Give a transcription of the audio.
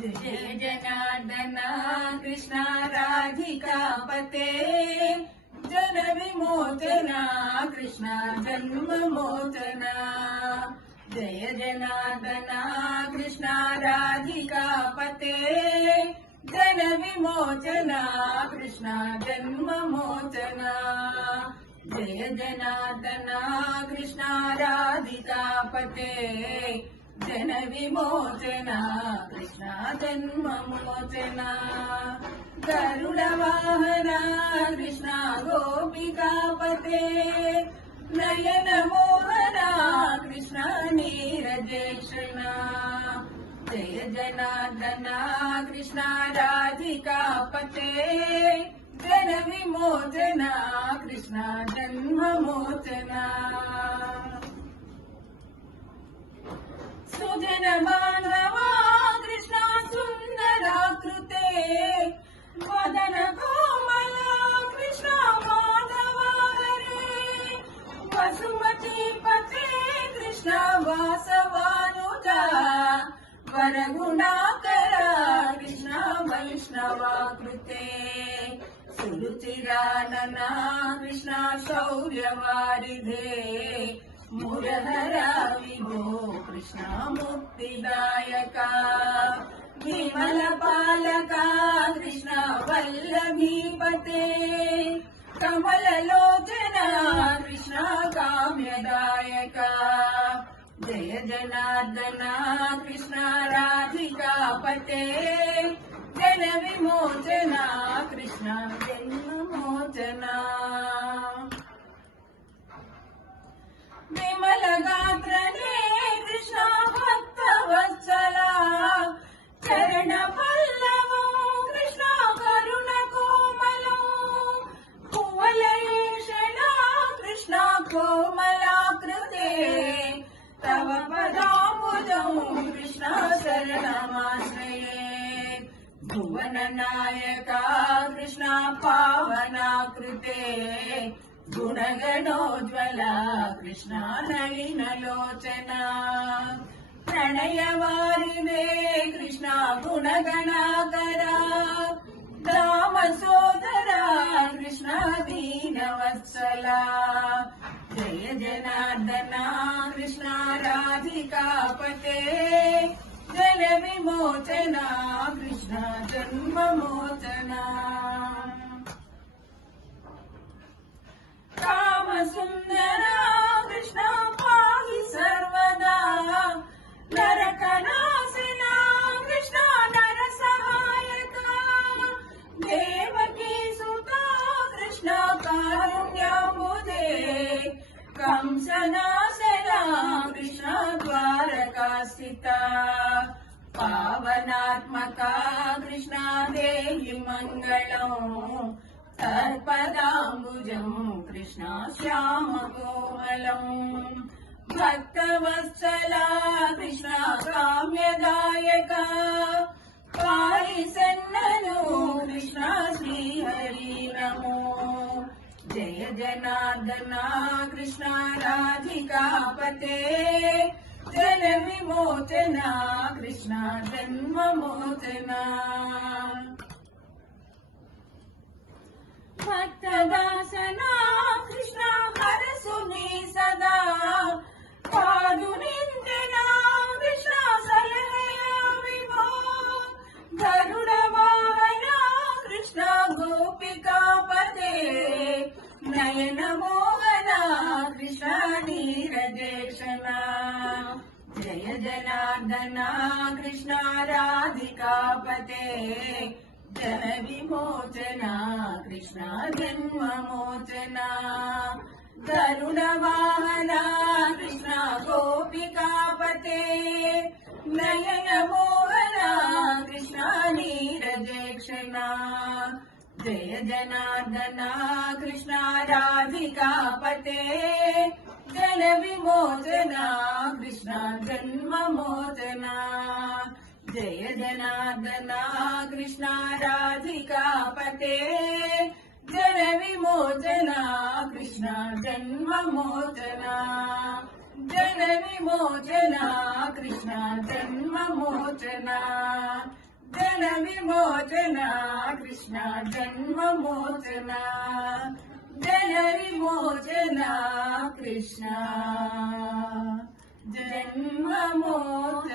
जय जनार्दन कृष्ण राधिकापते जन विमोचना कृष्ण जन्म मोचना। जय जनार्दन कृष्ण राधिकापते जन विमोचना कृष्ण जन्म मोचना। जय जनार्दन कृष्ण राधिकापते जन विमोचना कृष्ण जन्म मोचना। गरुड़ वाहना कृष्ण गोपिकापते नयन मोहना कृष्ण नीरजेक्षणा। जय जनार्दन कृष्ण राधिकापते जन विमोचना कृष्ण जन्म मोचना। सुजन बांधवा कृष्ण सुंदराकृते वदन कोमला कृष्ण माधवा हरे। वसुमती पते कृष्ण वासवानुजा वरगुणाकरा कृष्ण वैष्णवाकृते। सुरुचिरानना कृष्ण शौर्यवारिधे मुरहरा विभो कृष्ण मुक्तिदायका। विमल पालका कृष्ण वल्लभीपते कमल लोचना कृष्ण काम्यदायका। जय जनार्दन कृष्ण राधिकापते जन विमोचना कृष्ण जन्म मोचना। विमल गात्रने कृष्ण भक्त वत्सला चरण पल्लवो कृष्ण करुण कोमलो। कुवलयेक्षणा कृष्ण कोमलाकृते तव पदाम्बुजौ कृष्ण शरणमाश्रये। भुवन नायका कृष्ण पावनाकृते गुणगणोज्वला कृष्ण नलिनलोचना। प्रणयवारिणे कृष्ण गुणगणाकरा दामसोदरा कृष्ण दीनवत्सला। जय जनार्दन कृष्ण राधिकापते जन विमोचना कृष्ण जन्म मोचना। काम सुंदरा कृष्ण पाहि सर्वदा नरकनाशना कृष्ण नरसहायका। देवकी सुता कृष्ण कारुण्याम्बुधे कंसनाशना कृष्ण द्वारकास्थिता। पावनात्मका कृष्ण देहि मंगलम् सर्पदाम्बुजं कृष्ण श्याम कोमलम्। भक्तवत्सला कृष्ण काम्यदायका पारिसन्ननो कृष्ण श्रीहरि नमो। जय जनार्दन कृष्ण राधिकापते जन विमोचना कृष्ण जन्म मोचना। भक्तदासना कृष्ण हरसुनि सदा पादुनिंदना कृष्ण सलहया विभो। गरुड़ वाहना कृष्ण गोपिकापते नयन मोहना कृष्ण नीरजेक्षणा। जय जनार्दन कृष्ण राधिकापते जन विमोचना कृष्ण जन्म मोचना। गरुड़ वाहना कृष्ण गोपिकापते नयन मोहना कृष्ण नीरजेक्षणा। जय जनार्दन कृष्ण राधिकापते जन विमोचना कृष्ण जन्म मोचना। जय जनार्दन कृष्ण राधिकापते जन विमोचना कृष्ण जन्म मोचना। जन विमोचना कृष्ण जन्म मोचना। జన విమోచన కృష్ణ జన్మమోచన జన విమోచన కృష్ణ జన్మమోచన